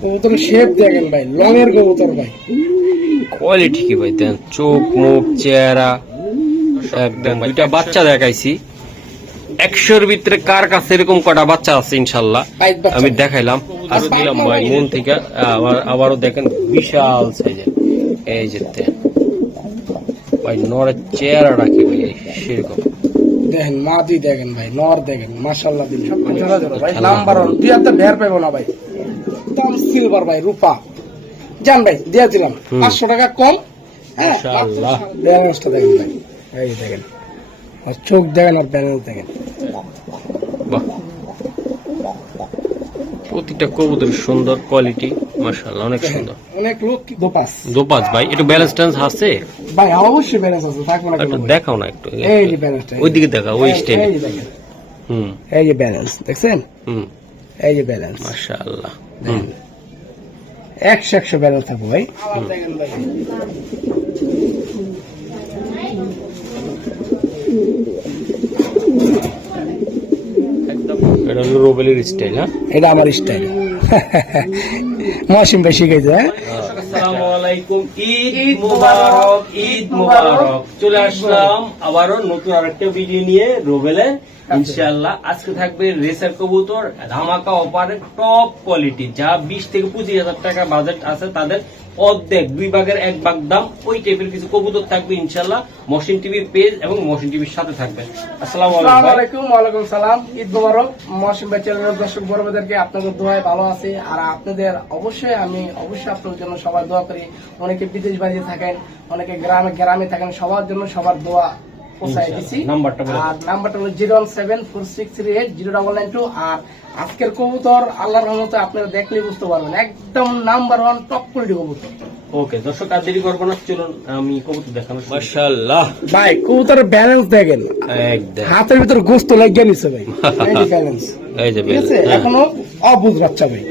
কবুতরের শেপ দেখেন ভাই, লংয়ের কবুতর ভাই, কোয়ালিটি কি ভাই দেন, চোখ মুখ চেহারা একদম। দুইটা বাচ্চা দেখাইছি, 100-র ভিতরে কার কাছে এরকম কটা বাচ্চা আছে ইনশাল্লাহ আমি দেখাইলাম। আরো দিলাম ভাই মন থেকে। আবারও দেখেন বিশাল সাইজের, এই যে ভাই নরের চেহারাটা কি ভাই সেরকম দেখেন, মাদি দেখেন ভাই, নর দেখেন, মাশাআল্লাহ দিন সব জোড়া জোড়া ভাই, নাম্বার 1, দুই হাতে ভের পাইবো না ভাই, একদম সিলভার ভাই, রূপা। জান ভাই দিয়ে দিলাম 500 টাকা কম। হ্যাঁ মাশাআল্লাহ, ব্যালেন্সটা দেখেন ভাই, এই দেখেন, আর চোখ দেখেন, আর ব্যালেন্স দেখেন। বাহ, প্রতিটা কবুতর সুন্দর কোয়ালিটি মাশাআল্লাহ, অনেক সুন্দর। অনেক লোক কি দোপাস দোপাস ভাই, একটু ব্যালেন্স টেন্স আছে ভাই, অবশ্যই ব্যালেন্স আছে, থাকবো না কেন ভাই? দেখাও না একটু, এই যে ব্যালেন্সটা, ওইদিকে দেখাও, ওই স্টাইল। এই যে দেখেন, এই যে ব্যালেন্স দেখছেন, এই যে ব্যালেন্স মাশাআল্লাহ, 100 ব্যালেন্স থাকবো ভাই। এটা হলো রোবেলের স্টাইল। হ্যাঁ, এটা আমার স্টাইল, মহসিন ভাই শিখাইছে। হ্যাঁ, আসসালামু আলাইকুম, ঈদ মুবারক, ঈদ মুবারক। চলে আসলাম আবারও নতুন আরেকটা ভিডিও নিয়ে রোবেলে ইনশাআল্লাহ। আজকে থাকবে রেসার কবুতর, ধামাকা অফারে টপ কোয়ালিটি, যা 20 থেকে 25,000 টাকা বাজেট আছে তাদের অর্ধেক, 2 ভাগের 1 ভাগ দাম, ওই টাইপের কিছু কবুতর থাকবে ইনশাআল্লাহ। মহসিন টিভির পেজ এবং মহসিন টিভির সাথে থাকবে। আসসালামু আলাইকুম। ওয়ালাইকুম সালাম, ঈদ মোবারক। মহসিন ভাই চ্যানেলের দর্শক বড়দেরকে আপনাদের দোয়ায় ভালো আছে, আর আপনাদের অবশ্যই আমি আপনাদের জন্য সবার দোয়া করি। অনেকে বিদেশ বাইরে থাকেন, অনেকে গ্রামে থাকেন, সবার জন্য সবার দোয়া পৌঁছায় দিচ্ছি। আর নাম্বারটা হলো 01746380992। আর আজকের কবুতর আল্লাহর রহমতে আপনারা দেখলে বুঝতে পারবেন, একদম নাম্বার 1 টপ কোয়ালিটি কবুতর। ওকে দর্শক, আর দেরি করবো না, চলুন আমি কবুতর দেখানো। মাশাআল্লাহ ভাই, কবুতরের ব্যালেন্স দেখেন, একদম হাতের ভিতর গোস্ত লাগিয়ে নিছে ভাই, এই যে ব্যালেন্স, এই যে ঠিক আছে, এখনো অবুঝ বাচ্চা ভাই।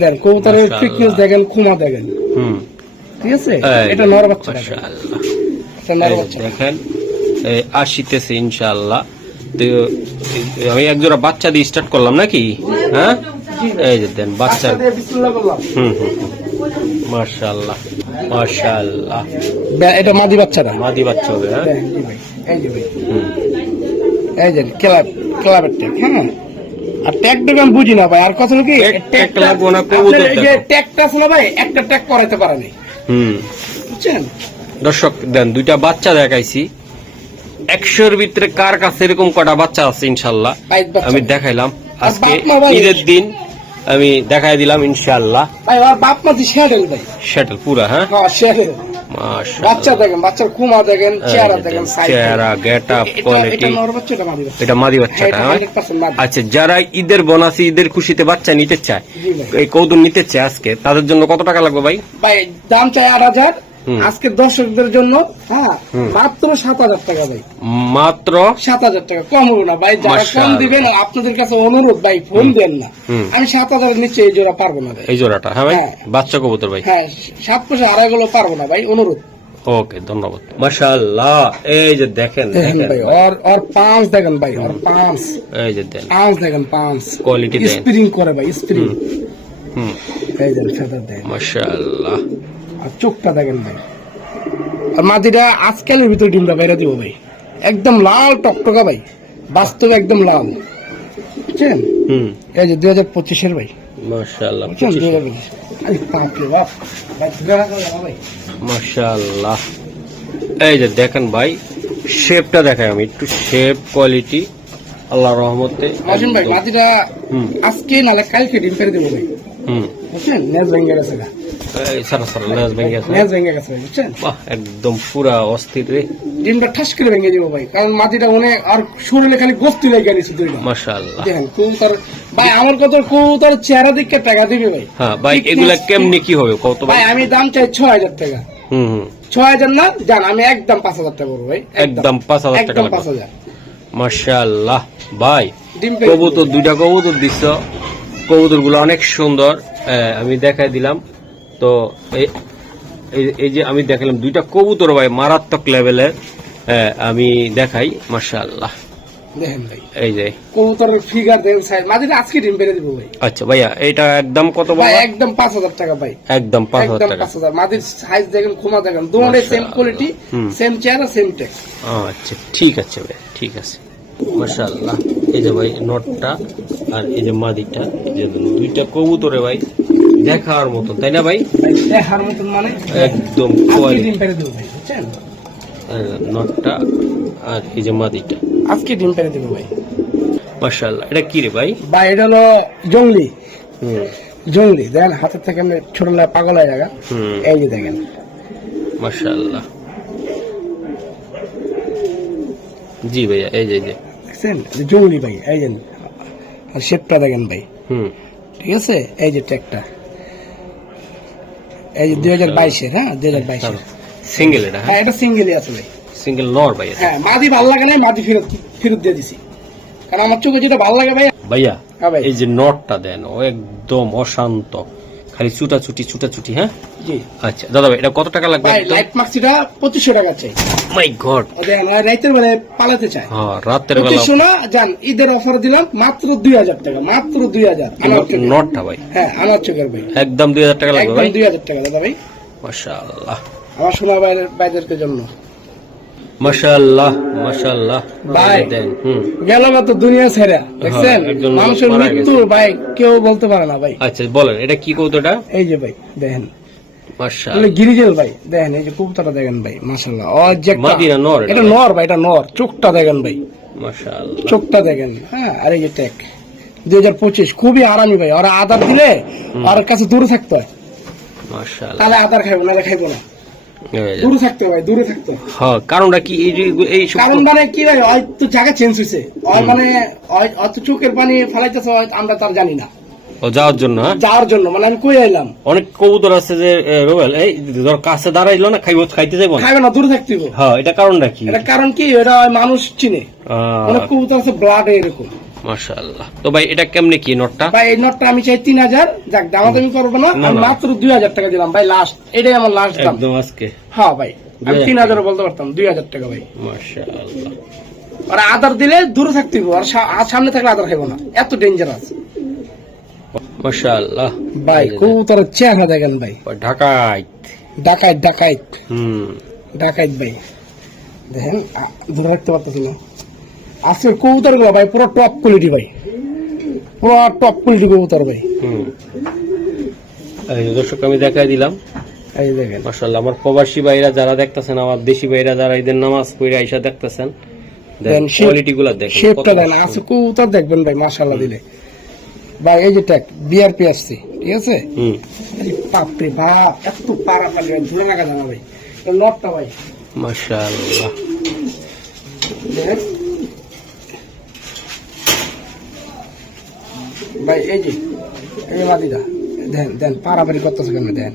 দেখেন কবুতরের ফিটনেস দেখেন, খুমা দেখেন, ঠিক আছে, এটা নর বাচ্চা। মাশাআল্লাহ, এটা নর বাচ্চা দেখেন আসিতেছে ইনশাআল্লাহ। তো আমি একজোড়া বাচ্চা দিয়ে স্টার্ট করলাম নাকি? হ্যাঁ, এই যে দেন বাচ্চা, বিসমিল্লাহ বললাম। মাশাআল্লাহ মাশাআল্লাহ, এটা মাদি বাচ্চাটা, মাদি বাচ্চা হবে। হ্যাঁ, এই যে ভাই, এই যে ক্লাবের ট্যাগ। হ্যাঁ, আর ট্যাগটা আমি বুঝি না ভাই, আর কথা হলো কি, ট্যাগ লাগবো না, কবুতর এই যে ট্যাগটা আছে না ভাই, একটা ট্যাগ করাইতে পারেনি, বুঝছেন? দর্শক দেন, দুইটা বাচ্চা দেখাইছি, 100-র ভিতরে কার কাছে এরকম কটা বাচ্চা আছে ইনশাআল্লাহ আমি দেখাইলাম। আজকে ঈদের দিন আমি দেখাই দিলাম ইনশাআল্লাহ। ভাই আর বাপ মা দি শ্যাডেল ভাই, শ্যাটেল পুরা। হ্যাঁ, শ্যাডেল। মাশাআল্লাহ, বাচ্চা দেখেন, বাচ্চার খুমা দেখেন, চেহারা দেখেন, চেহারা গেটআপ কোয়ালিটি। এটা মাদি বাচ্চাটা। আচ্ছা, যারা ঈদের বোনাসে ঈদের খুশিতে বাচ্চা নিতে চায়, এই কৌতুক নিতে চায় আজকে, তাদের জন্য কত টাকা লাগবে ভাই? ভাই দাম চাই 8,000, আজকে দর্শকদের জন্য হ্যাঁ মাত্র 7,000 টাকা ভাই, মাত্র 7,000 টাকা, কম হবে না ভাই। যারা কম দিবেন আপনাদের কাছে অনুরোধ ভাই, ফোন দেন না, আমি 7,000 নিচে এই জোড়া পারবো না ভাই, এই জোড়াটা। হ্যাঁ ভাই, বাচ্চা কবুতর ভাই, হ্যাঁ 7 পয়সা আড়াই গুলো পারবো না ভাই, অনুরোধ। ওকে, ধন্যবাদ। মাশাআল্লাহ, এই যে দেখেন ভাই, আর পাঁচ দেখেন ভাই, আর পাঁচ, এই যে দেন পাঁচ দেখেন, পাঁচ কোয়ালিটি দেন, স্প্রিং করে ভাই, স্প্রিং। এই দেন সাদা দেন, মাশাআল্লাহ। আর চোখটা দেখেন ভাই, আর মাটিটা আজকালের ভিতরে ডিমটা বাইরে দিব ভাই, একদম লাল টকটকা ভাই, বাস্তবে একদম লাল, বুঝছেন? এই যে 2025-এর ভাই, মাশাআল্লাহ, মাশাআল্লাহ। এই যে দেখেন ভাই, শেপটা দেখাই আমি একটু, শেপ কোয়ালিটি আল্লাহর রহমতে। আসুন ভাই, মাটিটা আজকে নালে কালকে ডিম পেরে দেবো ভাই, বুঝছেন? নেজ ভেঙে গেছে, একদম পুরা অস্থির রে, ডিমটা ঠাস করে ভেঙে যাবো ভাই, কারণ মাটিটা অনেক, আর শরীরে খালি গোস্তি লেগে গেছে দুইটা। মাশাআল্লাহ, দেখেন কবুতর ভাই, আমার কত কবুতর চেহারা দিকে টাকা দিবে ভাই। হ্যাঁ ভাই, এগুলা কেমনি কি হবে কত ভাই? আমি দাম চাই 6,000 টাকা। 6,000 না, জান আমি একদম 5,000 টাকা করবো ভাই, একদম 5,000 টাকা, 5,000। মাশাআল্লাহ ভাই, কবুতর দুইটা কবুতর দিচ্ছ, কবুতর গুলো অনেক সুন্দর, আমি দেখাই দিলাম। তো এই যে আমি দেখালাম দুইটা কবুতর ভাই, মারাত্মক লেভেলের, আমি দেখাই। মাশাআল্লাহ, দেখেন ভাই এই যে কবুতরের ফিগার দেখেন সাইজ মাদিটা আজকে ডিম পেরে দিব ভাই। আচ্ছা ভাইয়া এটা একদম কত ভাই বলবো? একদম 5,000 টাকা ভাই, একদম 5,000 একদম টাকা। 5,000। মাদির সাইজ দেখেন, খোমা দেখেন, দুটোই সেম কোয়ালিটি, সেম চেহারা, সেম টেক্স। আচ্ছা ঠিক আছে ভাই, ঠিক আছে। মাশাআল্লাহ, এই যে ভাই নটটা আর এই যে মাদিটা, এই যে দুইটা কবুতরে ভাই দেখার মতো, তাই না ভাই? দেখার মতন মানে একদম আজকে কোয়ালিটি। ডিম পেরে দিব ভাই, বুঝছেন? নটটা আর এই যে মাদিটা আজকে ডিম পেরে দিব ভাই। মাশাআল্লাহ। এটা কি রে ভাই? ভাই এটা হলো জংলি, হুম জংলি দেখেন হাতের থেকে এমনি ছোট না পাগল হয়ে জায়গা। হুম এই যে দেখেন মাশাআল্লাহ। জি ভাইয়া, এই যে দেখছেন এটা জংলি ভাই, এই যে আর শেপটা দেখেন ভাই, হুম ঠিক আছে? এই যে ট্যাগটা, এই যে 2022-এর, হ্যাঁ 2022-এর। সিঙ্গেল এটা? হ্যাঁ এটা সিঙ্গেলই আছে ভাই। সিঙ্গেল নর ভাই এটা? হ্যাঁ মাদি ভালো লাগে না, মাদি ফেরত দিয়ে দিছি, কারণ আমার চোখে যেটা ভালো লাগে ভাই। ভাইয়া হ্যাঁ ভাই। এই যে নটটা দেন, ও একদম অশান্ত, খালি ছুটাছুটি। হ্যাঁ জি আচ্ছা দাদা ভাই, এটা কত টাকা লাগবে? ভাই লাইট মাক্সিটা 2500 টাকা চাই। মাই গড। ও দেখেন রাইতের বেলায় পালাতে চায়। হ্যাঁ রাতের বেলা 2500 না, জান ঈদের অফার দিলাম মাত্র 2000 টাকা, মাত্র 2000 আমার চোখে। নটটা ভাই হ্যাঁ আমার চোখের ভাই, একদম 2000 টাকা লাগবে একদম ভাই? 2000 টাকা দাদা ভাই, মাশাআল্লাহ আমার সোনা ভাইদেরকে জন্য। মাশাআল্লাহ মাশাআল্লাহ ভাই দেন। গেল তো দুনিয়া ছেড়া, দেখছেন? একজন মানুষের মারা মৃত্যু ভাই কেউ বলতে পারে না ভাই। আচ্ছা বলেন, এটা কি কৌতোটা? এই যে ভাই দেখেন, মাশাআল্লাহ। গিরিজেল ভাই দেখেন, এই যে কবুতরটা দেখেন ভাই, মাশাআল্লাহ। মাদি না নর? এটা নর ভাই, এটা নর। চোখটা দেখেন ভাই, মাশাআল্লাহ। চোখটা দেখেন। হ্যাঁ আর এই যে ট্যাগ 2025, খুবই আরামি ভাই। ওরা আদার দিলে আর কাছে দূরে থাকতে হয়, মাশাআল্লাহ। তাহলে আদার খাইবো না, খাইবো না, দূরে থাকতে হয় ভাই, দূরে থাকতে হয়। হ্যাঁ কারণটা কি? এই সব কারণ মানে কি ভাই, হয়তো জায়গা চেঞ্জ হয়েছে, মানে হয়তো চোখের পানি ফেলাইতেছে, আমরা তার জানি না। ও যাওয়ার জন্য? হ্যাঁ যাওয়ার জন্য মানে আমি কই আইলাম। অনেক কবুতর আছে যে রোবেল এই ধর কাছে দাঁড়াইলো না, খাইতে যাইবো না, খাইবে না, দূরে থাকতে হবে। হ্যাঁ এটা কারণটা কি? এটা কারণ কি, এটা মানুষ চিনে, অনেক কবুতর আছে ব্লাড এরকম। মাশাআল্লাহ। তো ভাই এটা কেমনে কি নটটা? ভাই এই নটটা আমি চাই 3000, যাক দামাদামি করবো না, না, আমি না। মাত্র 2000 টাকা দিলাম ভাই, লাস্ট, এটাই আমার লাস্ট দাম। একদম আজকে? হ্যাঁ ভাই আমি 2000 3000 বলতে পারতাম, 2000 টাকা ভাই। মাশাআল্লাহ। আর আদার দিলে দূরে থাকতে হবে, আর সামনে থাকলে আদার খাইবো না, এত ডেঞ্জারাস মাশাআল্লাহ ভাই। কবুতরের চেহারা দেখেন ভাই, ঢাকায় ডাকাইত ডাকাইত হুম ডাকাইত ভাই দেখেন, ধরে রাখতে পারতেছি না। আজকের কবুতর গুলো ভাই পুরো টপ কোয়ালিটি ভাই, পুরো টপ কোয়ালিটি কবুতর ভাই। হুম এই যে দর্শক আমি দেখাই দিলাম, এই দেখেন মাশাআল্লাহ। আমার প্রবাসী ভাইরা যারা দেখতেছেন, আমার দেশি ভাইরা যারা ঈদের নামাজ পড়ে আইসা দেখতেছেন, দেন কোয়ালিটি গুলা দেখেন, শেপটা দেন। আছে কবুতর দেখবেন ভাই মাশাআল্লাহ দিলে ভাই। এই যে ট্যাগ বিআরপি আসছে, ঠিক আছে? হুম বাপরে বাপ, এত পারা পালি ধুলে লাগা জানা ভাই। নটটা ভাই মাশাআল্লাহ। দেখেন ভাই, এই যে মাদিটা দেন দেন, পারাপারি করতেছে কেন দেন,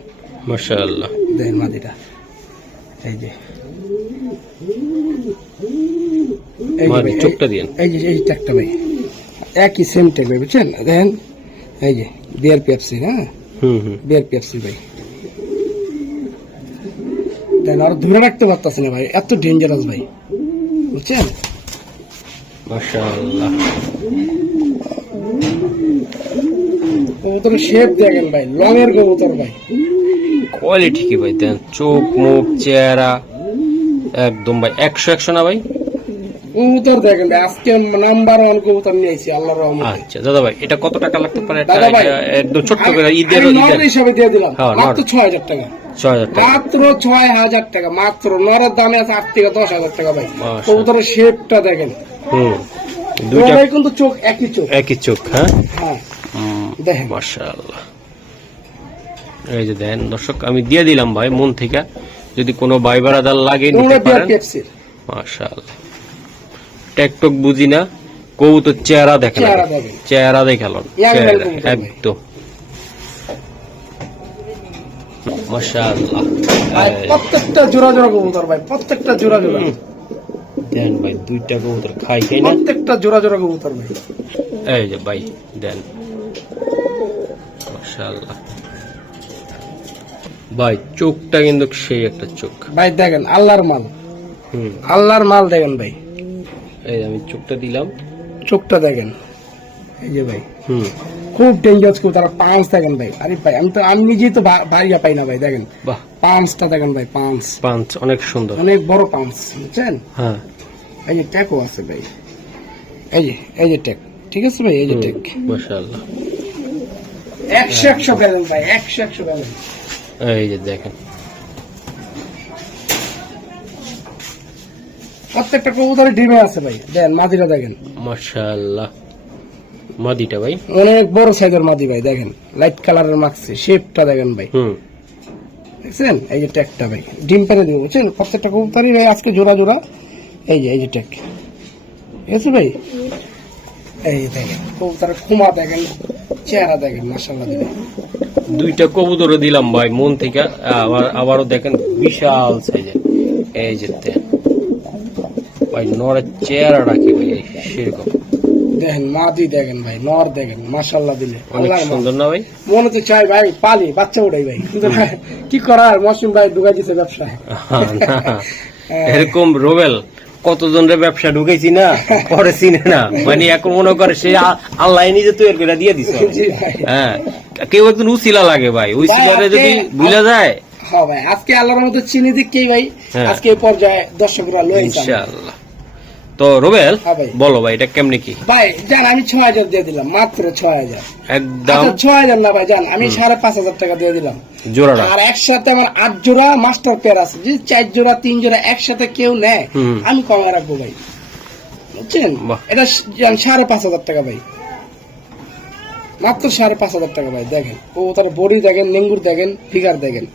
মাশাআল্লাহ। দেন মাদিটা, এই যে মাদি চোখটা দিয়েন। এই ট্যাগটা ভাই একই সেম ট্যাগ ভাই, বুঝছেন? দেখেন এই যে বিআরপি আসছে, হ্যাঁ হুম বিআরপি আসছে ভাই। দেন আর ধরে রাখতে পারতেছে না ভাই, এত ডেঞ্জারাস ভাই, বুঝছেন? মাশাআল্লাহ। কবুতরের শেপ দেখেন ভাই, লংয়ের কবুতর ভাই। কোয়ালিটি কি ভাই দেন, চোখ মুখ চেহারা একদম ভাই 100 না ভাই? কবুতর দেখেন ভাই, আজকে নাম্বার 1 কবুতর নিয়েছি আল্লাহর রহমতে। আচ্ছা দাদা ভাই, এটা কত টাকা লাগতে পারে? দাদা ভাই, একদম ছোট্ট করে ঈদের আমি নর হিসাবে দিয়ে দিলাম হ্যাঁ, নর। মাত্র 6000 টাকা, 6000 টাকা। মাত্র 6000 টাকা, মাত্র। নরের দামে আছে 8 থেকে 10,000 টাকা ভাই। মাশাআল্লাহ। কবুতরের শেপটা দেখেন, হুম দুইটা দুটোই কিন্তু চোখ একই চোখ। একই চোখ। হ্যাঁ হ্যাঁ দেখেন মাশাআল্লাহ। এই যে দেন দর্শক, আমি দিয়ে দিলাম ভাই মন থেকে, যদি কোনো ভাই বারাদার লাগে নিতে পারেন। মাশাআল্লাহ। টেকটক বুঝি না, কবুতর চেহারা দেখেন, চেহারা দেখেন। চেহারা দেখালেন, ইয়াং ম্যান চেহারা কবুতর ভাই। একদম মাশাআল্লাহ। ভাই প্রত্যেকটা জোড়া জোড়া কবুতর ভাই, প্রত্যেকটা জোড়া জোড়া। দেন ভাই দুইটা কবুতর খাই খাই না, প্রত্যেকটা জোড়া জোড়া কবুতর ভাই। এই যে ভাই দেন মাশাআল্লাহ। ভাই চোখটা কিন্তু সেই একটা চোখ ভাই দেখেন আল্লাহর মাল, হুম আল্লাহর মাল দেখেন ভাই। এই আমি চোখটা দিলাম। চোখটা দেখেন, এই যে ভাই হুম, খুব ডেঞ্জারাস কবুতর। পাঁচ দেখেন ভাই, আরে ভাই আমি নিজেই তো ভারিয়া পাই না ভাই। দেখেন বাহ, পাঁচটা দেখেন ভাই, পাঁচ পাঁচ অনেক সুন্দর। অনেক বড় পাঁচ, বুঝছেন? হ্যাঁ, এই যে ট্যাকও আছে ভাই, এই যে ট্যাক, ঠিক আছে ভাই, এই যে ট্যাক। মাশাআল্লাহ, 100 ব্যালেন্স ভাই, 100 ব্যালেন্স। এই যে দেখেন প্রত্যেকটা কবুতরের ডিমে আছে ভাই। দেখেন মাদিটা দেখেন, মাশাআল্লাহ। মাদিটা ভাই অনেক বড় সাইজের মাদি ভাই। দেখেন লাইট কালারের মাখছে, শেপটা দেখেন ভাই, হুম, দেখছেন? এই যে ট্যাকটা ভাই ডিম পেরে দিব, বুঝছেন? প্রত্যেকটা কবুতরই ভাই আজকে জোড়া জোড়া। এই যে ট্যাক, ঠিক আছে ভাই? এই যে দেখেন কবুতরের খুমা দেখেন, চেহারা দেখেন, মাশাআল্লাহ দিলে। দুইটা কবুতরও দিলাম ভাই মন থেকে। আবারও দেখেন বিশাল সাইজের। এই যে দেন ভাই, নরের চেহারা রাখি ভাই সেরকম। দেখেন মাদি দেখেন ভাই, নর দেখেন, মাশাআল্লাহ দিলে। অনেক আল্লাহর সুন্দর না ভাই? মনে তো চাই ভাই পালি বাচ্চা উঠাই ভাই, কিন্তু কি করার, মৌসুম ভাই ঢুকাই দিচ্ছে ব্যবসায়। না, এরকম রোবেল কতজনের ব্যবসা ঢুকেছি না, পরে চিনে না, মানে এখন মনে করে সে আল্লাহ নিজে তৈরি করে দিয়ে দিছে। জি ভাই। হ্যাঁ, কেউ একজন উসিলা লাগে ভাই, ওই সিলারে যদি ভুলে যায়। হ্যাঁ ভাই, আজকে আল্লাহর মতো চিনি দিকেই ভাই হ্যাঁ। আজকে এই পর্যায়ে দর্শকরা লয়ে যান ইনশাআল্লাহ। তো রোবেল হ্যাঁ ভাই। বলো ভাই, এটা কেমনে কি? ভাই জান, আমি 6000 দিয়ে দিলাম, মাত্র 6000। একদম 6000 না ভাই জান, আমি 5500 টাকা দিয়ে দিলাম। জোড়াটা। আর একসাথে আমার 8 জোড়া মাস্টার পেয়ার আছে, যদি 4 জোড়া 3 জোড়া একসাথে কেউ নেয়, হুম। আমি কমে রাখবো ভাই, বুঝছেন? বাহ। এটা জান 5500 টাকা ভাই, মাত্র 5500 টাকা ভাই। দেখেন ও তার বডি দেখেন, নেঙ্গুর দেখেন, ফিগার দেখেন।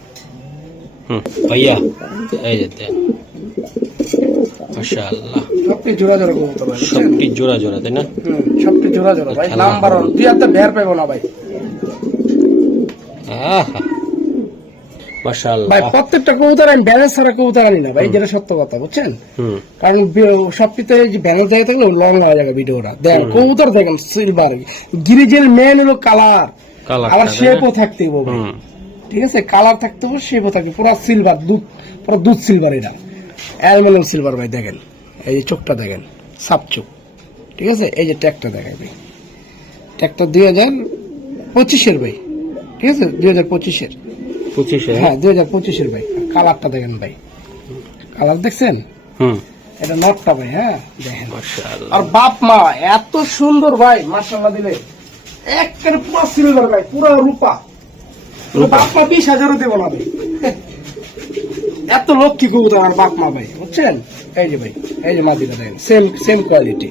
হুম, ভাইয়া এই যে দেন, মাশাআল্লাহ, সবটি জোড়া জোড়া কবুতর ভাই, বুঝছেন? সবটি জোড়া জোড়া, তাই না? সবটি জোড়া জোড়া ভাই, খেলা নাম্বার 1। তুই আর তো বের পাবো না ভাই। আহা, মাশাআল্লাহ। ভাই প্রত্যেকটা কবুতর আমি ব্যালেন্স ছাড়া কবুতর আনি না ভাই, যেটা সত্য কথা, বুঝছেন? হুম, কারণ সবটিতে যে ব্যালেন্স জায়গা থাকলে লং হয়ে যাবে ভিডিওটা। দেখেন কবুতর দেখেন সিলভার, গিরিজেল মেন হলো কালার, কালারটা, আবার তাই না? শেপও থাকতে হবে ভাই, হুম, ঠিক আছে? কালার থাকতে হবে, শেপও থাকবে, পুরো সিলভার, পুরো দুধ সিলভার, এটা অ্যালুমিনিয়াম সিলভার ভাই। দেখেন এই যে চোখটা দেখেন, সাপ চোখ, ঠিক আছে? এই যে ট্যাগটা দেখেন ভাই, ট্যাগটা 2025-এর ভাই, ঠিক আছে? 2025-এর, 25-এ। হ্যাঁ 2025-এর ভাই। কালারটা দেখেন ভাই, কালার দেখছেন? হুম, এটা নটটা ভাই, হ্যাঁ দেখেন। মাশাআল্লাহ। আর বাপ মা এত সুন্দর ভাই, মাশাআল্লাহ দিলে, একেবারে পুরো সিলভার ভাই, পুরো রূপা। বাপ মা 20,000-ও দেবো না ভাই, এত লক্ষ্মী কবুতর আমার বাপ মা ভাই, বুঝছেন? এই যে ভাই, এই যে মাদিটা দেখেন, সেম কোয়ালিটি,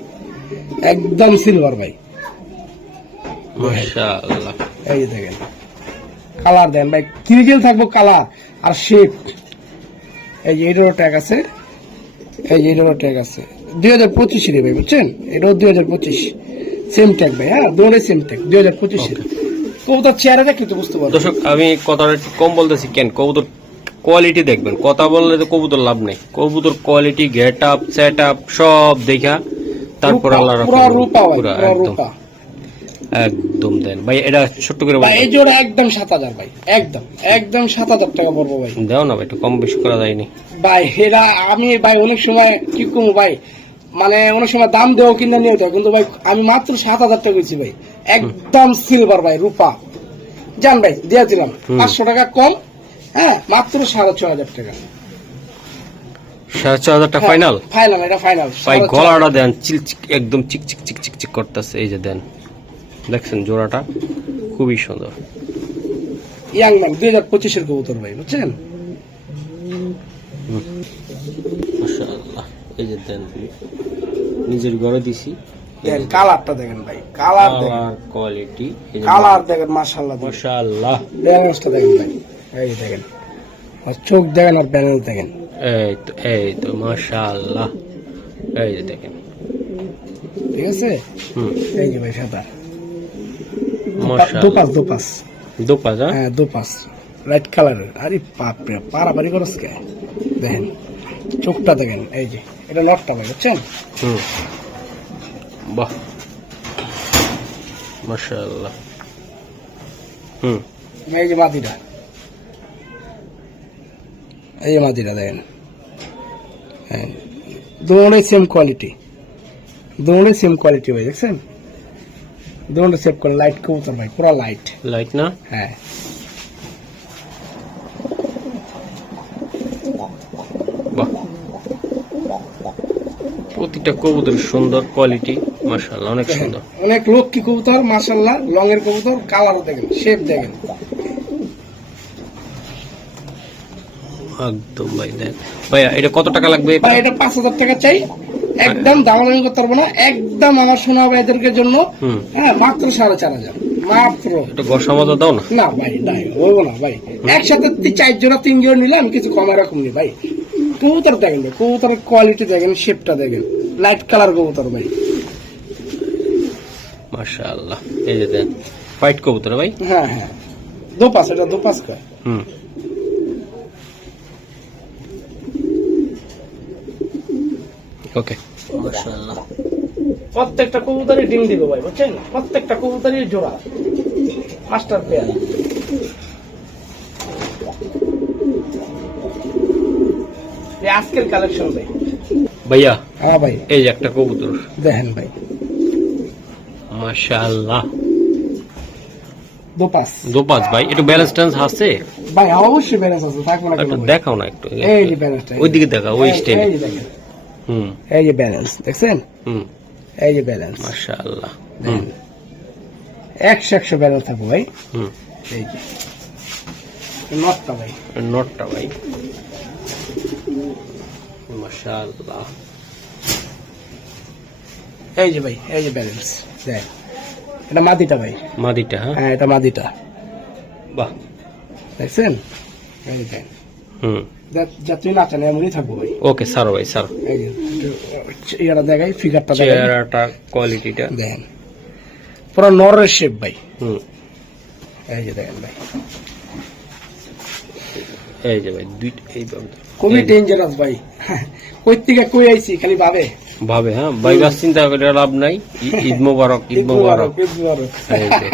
একদম সিলভার ভাই। মাশাআল্লাহ, এই যে দেখেন কালার দেন ভাই, ক্রিজেল থাকবো কালার আর শেপ। এই যে এটারও ট্যাগ আছে, এই যে এটারও ট্যাগ আছে, 2025-এর ভাই, বুঝছেন? এটাও 2025 সেম ট্যাগ ভাই, হ্যাঁ দুটোই সেম ট্যাগ 2025-এর। কবুতর চেহারা দেখলে তো বুঝতে পারবেন। দর্শক আমি কথাটা একটু কম বলতেছি কেন, কবুতর কোয়ালিটি দেখবেন, কথা বললে তো কবুতর লাভ নেই। কবুতর quality, get up, set up সব দেখা তারপর আল্লাহ পুরো রূপা ভাই, পুরো একদম রূপা একদম দেন ভাই। এটা ছোট্ট করে ভাই, এই জোড়া একদম 7000 ভাই, একদম 7000 টাকা পড়বো ভাই। দাও না ভাই, একটু কম বেশি করা যায়নি ভাই এরা আমি ভাই অনেক সময় কি কমু ভাই, মানে অনেক সময় দাম দেও কিনা নিয়ে তো, কিন্তু ভাই আমি মাত্র 7000 টাকা কইছি ভাই, একদম সিলভার ভাই, রূপা। জান ভাই দিয়ে দিলাম 500 টাকা কম, হ্যাঁ মাত্র 6500 টাকা। 6500 টাকা ফাইনাল? ফাইনাল, এটা ফাইনাল ভাই গলাটা দেন, একদম চিক চিক চিক চিক চিক করতেছে। এই যে দেন, দেখছেন জোড়াটা খুবই সুন্দর। ইয়াং ম্যান 2025-এর কবুতর ভাই, বুঝছেন? মাশাআল্লাহ, এই যে দেন, নিজের ঘরে দিছি। দেন কালারটা দেখেন ভাই, কালার দেখেন, কালার কোয়ালিটি, কালার দেখেন, মাশাআল্লাহ দেখেন, মাশাআল্লাহ। ব্যালেন্সটা দেখেন ভাই, এই যে দেখেন, আর চোখ দেখেন আর ব্যালেন্স দেখেন। এই তো মাশাআল্লাহ, এই যে দেখেন, ঠিক আছে? হুম, এই যে ভাই সাদা মাশাআল্লাহ। দোপাস, দোপাজ, হ্যাঁ দোপাস, লাইট কালারের। আরে বাপরে, পারাপারি করস কে? দেখেন চোখটা দেখেন, এই যে এটা নটটা ভাই, বুঝছেন? হুম, বাহ মাশাআল্লাহ। হুম, এই যে মাদিটা, এই যে মাদিটা দেখেন, হ্যাঁ দুটোই সেম কোয়ালিটি, दोनों सेम क्वालिटी भाई দেখছেন दोनों सेम को लाइट कबूतर भाई पूरा लाइट লাইট না হ্যাঁ বাহ প্রতিটা কবুতর সুন্দর কোয়ালিটি মাশাআল্লাহ অনেক সুন্দর অনেক লক্ষ্মী কবুতর মাশাআল্লাহ লংয়ের কবুতর কালার দেখেন শেপ দেখেন একদম ভাই দেখ ভাইয়া এটা কত টাকা লাগবে ভাই এটা 5000 টাকা চাই একদম দামাদামি করতে পারবো না একদম আমার সোনা ভাইদেরকে জন্য হ্যাঁ মাত্র 4500 মাত্র এটা গসামাদা দাও না না ভাই নাই হইব না ভাই একসাথে 4 জোড়া 3 জোড়া নিলে আমি কিছু কমে রাখুন নি ভাই কবুতর দেখেন কবুতরের কোয়ালিটি দেখেন শেপটা দেখেন লাইট কালার কবুতর ভাই মাশাআল্লাহ এই যে দেন হোয়াইট কবুতর ভাই হ্যাঁ হ্যাঁ দোপাস এটা দোপাস কয় ওকে মাশাআল্লাহ প্রত্যেকটা কবুতরই ডিম দিবে ভাই বুঝছেন প্রত্যেকটা কবুতরই জোড়া মাস্টার পেয়ার এই আজকের কালেকশন ভাই ভাইয়া হ্যাঁ ভাই এই যে একটা কবুতর দেখেন ভাই মাশাআল্লাহ দোপাস দোপাস ভাই একটু ব্যালেন্স টেন্স আছে ভাই অবশ্যই ব্যালেন্স আছে থাকবো না একটু কেন দেখাও না একটু এই যে ব্যালেন্সটা ওইদিকে দেখাও ওই স্টাইল এই যে দেখেন হুম এই যে ব্যালেন্স দেখছেন হুম এই যে ব্যালেন্স মাশাআল্লাহ হুম 100 ব্যালেন্স থাকবো ভাই হুম এই যে নটটা ভাই নটটা ভাই মাশাআল্লাহ এই যে ভাই এই যে ব্যালেন্স দেখ এটা মাদিটা ভাই মাদিটা হ্যাঁ এটা মাদিটা বাহ দেখছেন এই যে দেখেন হুম যাত্রী নাচান এমনই থাকবো ভাই ওকে সারো ভাই সারো এই যে ইয়ারা দেখাই ফিগারটা দেখেন চেহারাটা কোয়ালিটিটা দেখেন পুরো নরের শেপ ভাই হুম এই যে দেখেন ভাই এই যে ভাই দুই এইভাবে খুবই ডেঞ্জারাস ভাই কই থেকে কই আইছি খালি ভাবে ভাবে হ্যাঁ বাইগাস চিন্তা করে লাভ নাই ঈদ মোবারক ঈদ মোবারক ঈদ মোবারক এই যে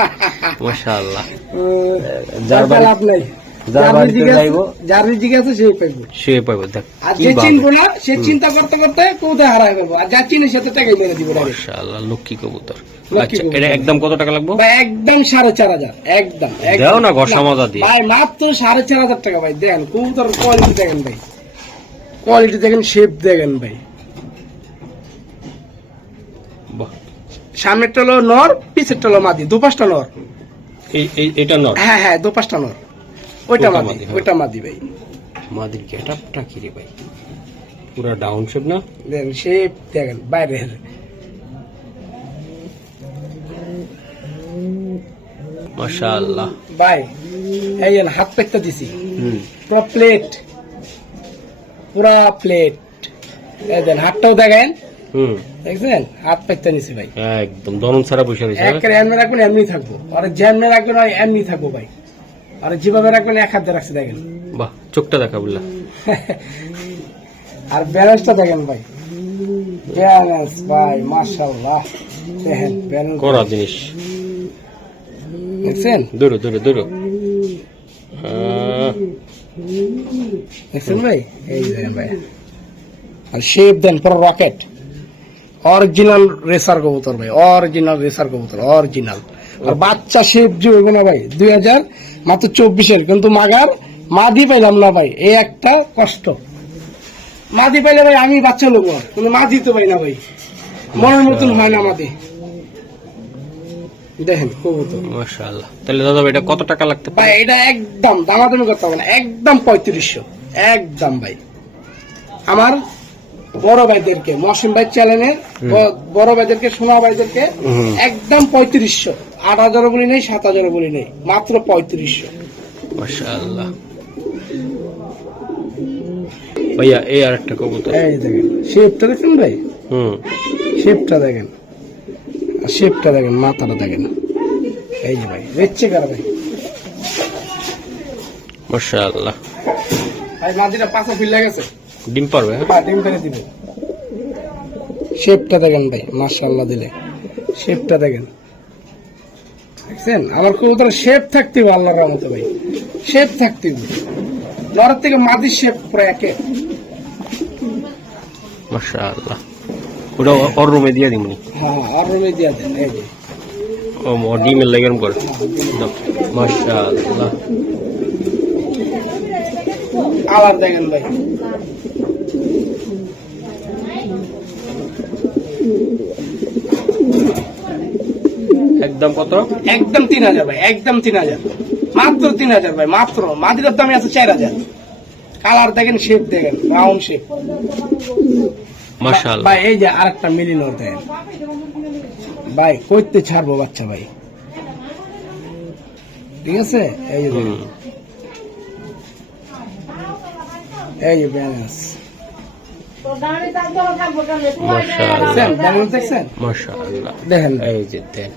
মাশাআল্লাহ যার লাভ নাই যার বাড়িতে যাইবো যার রিজিক আছে সেই পাইবো সে পাইবো দেখ আর যে চিনবো না সে চিন্তা করতে করতে কোথায় হারায় ফেলবো আর যা চিনে সাথে টাকাই মেরে দিব মাশাআল্লাহ লক্ষ্মী কবুতর লক্ষ্মী আচ্ছা কবুতর। এটা একদম কত টাকা লাগবে ভাই একদম 4500 একদম দাও না ঘষা মজা দিয়ে ভাই মাত্র 4500 টাকা ভাই দেখেন কবুতর কোয়ালিটি দেখেন ভাই কোয়ালিটি দেখেন শেপ দেখেন ভাই বাহ সামনেরটা হলো নর পিছেরটা হলো মাদি দুপাশটা নর এটা নট হ্যাঁ হ্যাঁ দুপাশটা নর ওইটা ওটা মাদি মাদি, হ্যাঁ। ওইটা মাদি ভাই মাদির গেটআপটা কি রে ভাই পুরা ডাউন শেপ না দেখেন শেপ দেখেন বাইরের মাশাআল্লাহ ভাই এই যে হাত পেটটা দিছি হুম পুরো প্লেট পুরা প্লেট এই দেন হাতটাও দেখেন হুম দেখছেন হাত পেটটা নিছি ভাই একদম দনন ছাড়া বসে রয়েছে হ্যাঁ? একেবারে এমনি রাখবেন এমনি থাকবো আর যেমনি রাখবেন আর এমনি থাকবো ভাই আর যেভাবে রাখবেন এক হাতে রাখছি দেখেন বাহ চোখটা দেখা বললা আর ব্যালেন্সটা দেখেন ভাই ব্যালেন্স ভাই মাশাআল্লাহ দেখেন ব্যালেন্স করা জিনিস দেখছেন দূর দূর দূর দেখছেন ভাই এই দেখেন ভাই আর শেপ দেন পুরো রকেট অরিজিনাল রেসার কবুতর ভাই অরিজিনাল রেসার কবুতর অরিজিনাল আর বাচ্চা শেপ যে হইব না ভাই 2000 মাত্র 24-এর কিন্তু মাগার মাদি পাইলাম না ভাই এই একটা কষ্ট মাদি পাইলে ভাই আমি বাচ্চা লোক কিন্তু মাদি তো পাই না ভাই মনের মতন হয় না মাদি দেখেন কবুতর মাশাআল্লাহ তাহলে দাদা এটা কত টাকা লাগতে ভাই পারে এটা একদম দামাদামি করতে হবে না একদম 3500 একদম ভাই আমার বড় ভাইদেরকে মহসিন ভাই চ্যানেলের বড় ভাইদেরকে সোনা ভাইদেরকে একদম 3500 8000 বলি নেই 7000 বলি নেই মাত্র 3500 মাশাআল্লাহ ভাইয়া এই আরেকটা কবুতর এই দেখেন শেপটা দেখেন ভাই হুম শেপটা দেখেন আর শেপটা দেখেন মাথাটা দেখেন এই যে ভাই দেখছে কারা ভাই মাশাআল্লাহ ভাই মাঝিটা পাশে ফিল গেছে ডিম পারবে হ্যাঁ? ডিম ফেলে দিব শেপটা দেখেন ভাই মাশাআল্লাহ দিলে শেপটা দেখেন দেখছেন আমার কবুতরের শেপ থাকতে হবে আল্লাহর রহমতে ভাই শেপ থাকতে হবে নরের থেকে মাদির শেপ পুরো একে মাশাআল্লাহ ওটা ওর রুমে দিয়ে দিমনি। হ্যাঁ আর রুমে দিয়ে দেন। এই যে ও ডিমের লাগে এরকম করে। মাশাআল্লাহ, কালার দেখেন ভাই, একদম কত? একদম 3000 ভাই, একদম 3000, মাত্র 3000 ভাই, মাত্র। মাদিরার দামই আছে 4000। কালার দেখেন, শেপ দেখেন, রাউন্ড শেপ। মাশাআল্লাহ ভাই এই যে আরেকটা মিলিনর দেখেন ভাই, কইতে ছাড়বো বাচ্চা ভাই, ঠিক আছে? এই যে দেখেন, এই যে ব্যালেন্স, দেখছেন ব্যালেন্স, দেখছেন? মাশাআল্লাহ দেখেন এই যে দেন।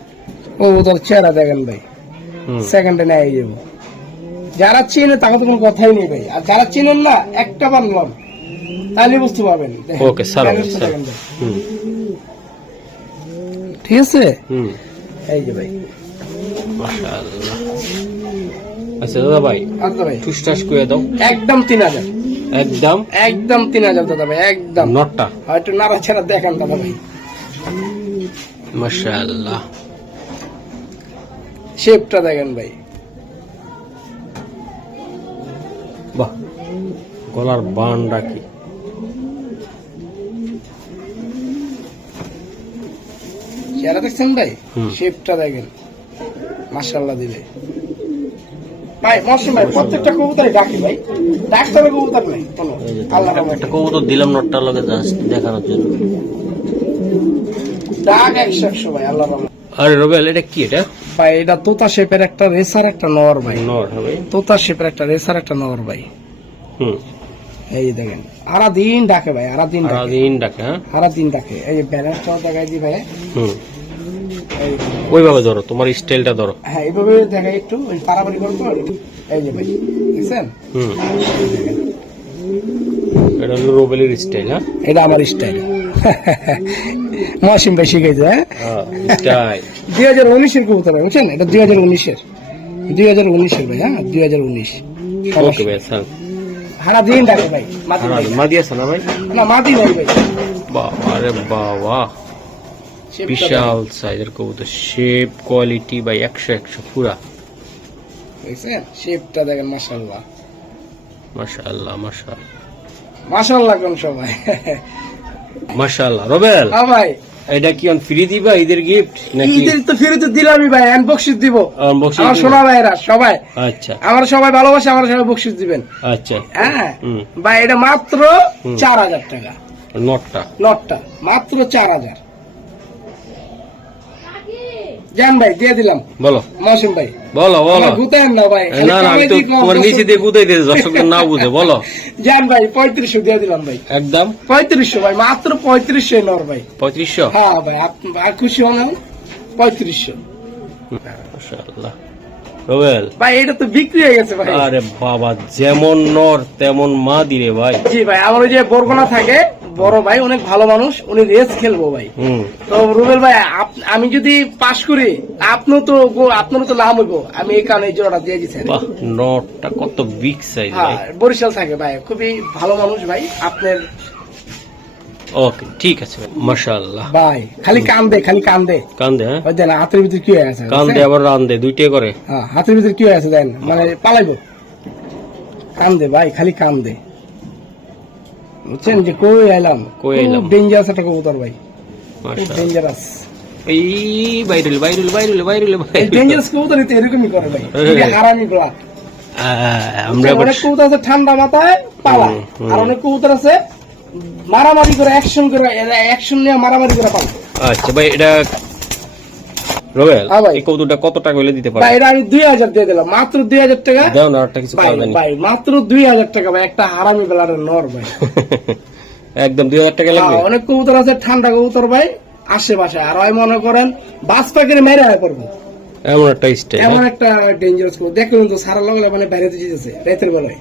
ও তোর চেহারা দেখেন ভাই, সেকেন্ডে নেয় এই যাবো। যারা চিনে তাকে তো কোনো কথাই নেই ভাই, আর যারা চিনেন না একটা বার নন, তাহলে বুঝতে পারবেন। দেখেন, ওকে স্যার, balance টা দেখেন ভাই। ঠিক আছে? এই যে ভাই, মাশাআল্লাহ। আচ্ছা দাদা ভাই, আচ্ছা ভাই, ঠুসঠাস করে দাও। একদম 3000, একদম একদম 3000 দাদা ভাই, একদম। নটটা হয়তো নাড়াচাড়া দেখান দাদা ভাই, মাশাআল্লাহ। শেপটা দেখেন ভাই, বাহ, গলার বানটা কি চেহারা দেখছেন ভাই, হুম। শেপটা দেখেন, মাশাআল্লাহ দিবে ভাই। মৌসুম ভাই প্রত্যেকটা কবুতরই ডাকি ভাই, ডাক্তারের কবুতর নাই কোনো। এই যে আল্লাহ একটা কবুতর দিলাম নটটার লগে জাস্ট দেখানোর জন্য। ডাক 100 ভাই, আল্লাহ রহমত। আরে রবেল, এটা কি? এটা ভাই এটা তোতা শেপের একটা রেসার, একটা নর ভাই, নর হবে। তোতা শেপের একটা রেসার, একটা নর ভাই। হুম, এই যে দেখেন, সারা দিন ডাকে ভাই, সারা দিন ডাকে, সারাদিন ডাকে। হ্যাঁ, সারা দিন ডাকে। এই যে ব্যালেন্সটাও দেখাই দি ভাই, হুম, এই ওইভাবে ধরো, তোমার স্টাইলটা ধরো। হ্যাঁ এইভাবে দেখাই একটু, ওই পারাপারি করবো। এই যে ভাই দেখছেন, হুম, এটা হলো রবেলের স্টাইল। হ্যাঁ, এটা আমার স্টাইল। মৌসুম ভাই শিখেছে। হ্যাঁ, স্টাইল 2019-এর কবুতর ভাই, বুঝছেন? এটা 2019-এর, 2019-এর ভাই। হ্যাঁ 2019। ওকে ভাই, স্যার। সারা দিন ডাকে ভাই, মাটি ভাই। মাদি আছে না ভাই? না মাটি নাই ভাই। বাবা রে বাবা, শেপটা বিশাল সাইজের কবুতর, শেপ কোয়ালিটি ভাই 100 পুরা। দেখছেন? শেপটা দেখেন, মাশাআল্লাহ, মাশাআল্লাহ মাশাআল্লাহ মাশাআল্লাহ কোন সবাই। মাশাআল্লাহ। রবেল, হ্যাঁ ভাই, এটা কি অন ফ্রি দিবা ঈদের গিফট নাকি? ঈদের তো ফেরত দিলামই ভাই, এন্ড বকশিস দিব। বক্সিং আমার সোনা ভাইরা সবাই, আচ্ছা আমার সবাই ভালোবাসে, আমার সবাই বকশিস দিবেন। আচ্ছা। হ্যাঁ হুম। ভাই, এটা মাত্র 4000 টাকা নটটা লটটা, মাত্র 4000। জান ভাই দিয়ে দিলাম। বলো মৌসুম ভাই, বলো বলো। গুতায়েন না ভাই, না না, আমি তো তোমার নিচে দিয়ে গুতাই দিয়েছি, দর্শকদের না বুঝে। বলো। জান ভাই 3500 দিয়ে দিলাম ভাই, একদম 3500 ভাই, মাত্র 3500 নর ভাই। 3500। হ্যাঁ ভাই, আর খুশি হন 3500 মাশাআল্লাহ। রবেল ভাই, এটা তো বিক্রি হয়ে গেছে ভাই। আরে বাবা, যেমন নর তেমন মা দিরে ভাই। জি ভাই, আমার ওই যে বরগুনা থাকে বড় ভাই, অনেক ভালো মানুষ, উনি রেস খেলবো ভাই। তো রুবেল ভাই, আমি যদি পাস করি আপনারও তো লাভ হইব, আমি এই কারণে এই জোড়াটা দিয়ে দিচ্ছি। বাহ, নটটা কত বিগ সাইজ ভাই। হ্যাঁ, বরিশাল থাকে ভাই, খুবই ভালো মানুষ ভাই আপনার। ওকে, ঠিক আছে ভাই। মাশাআল্লাহ ভাই খালি কান্দে, খালি কান্দে। কান্দে। হ্যাঁ, ওই দেন হাতের ভিতরে কি হয়ে আছে, কান্দে আবার রান্দে, দুইটাই করে। হ্যাঁ হাতের ভিতরে কি হয়ে আছে দেন, মানে পালাইবো। কান্দে ভাই, খালি কান্দে, বুঝছেন? যে কই আইলাম, কই আইলাম। ডেঞ্জারাস একটা কবুতর ভাই, মাশাআল্লাহ। ডেঞ্জারাস। এই বাইরুল বাইরুল বাইরুল বাইরুল এই ডেঞ্জারাস কবুতর তো এরকমই করে ভাই, হারামি গোলা। আমরা অনেক কবুতর আছে ঠান্ডা মাথায় পালায়, আর অনেক কবুতর আছে মারামারি করে, অ্যাকশন নিয়ে মারামারি করে পালায়। আচ্ছা ভাই, এটা রবেল, হ্যাঁ ভাই। এই কবুতরটা কত টাকা হলে দিতে ভাই পারবে? এটা আমি 2000 দিয়ে দিলাম, মাত্র 2000 টাকা। দাও না, আরটা কিছু ভাই পারবে না। ভাই মাত্র 2000 টাকা ভাই, একটা হারামি বেলার নর ভাই। একদম 2000 টাকা লাগবে। অনেক কবুতর আছে ঠান্ডা কবুতর ভাই, আশেপাশে আর ওই মনে করেন বাস পাখির মেরে আয় পড়বো, এমন একটা স্টাইল। এমন একটা ডেঞ্জারাস কবুতর। দেখুন তো সারা লগলে মানে বাইরে যেতেছে রাতের বেলায়।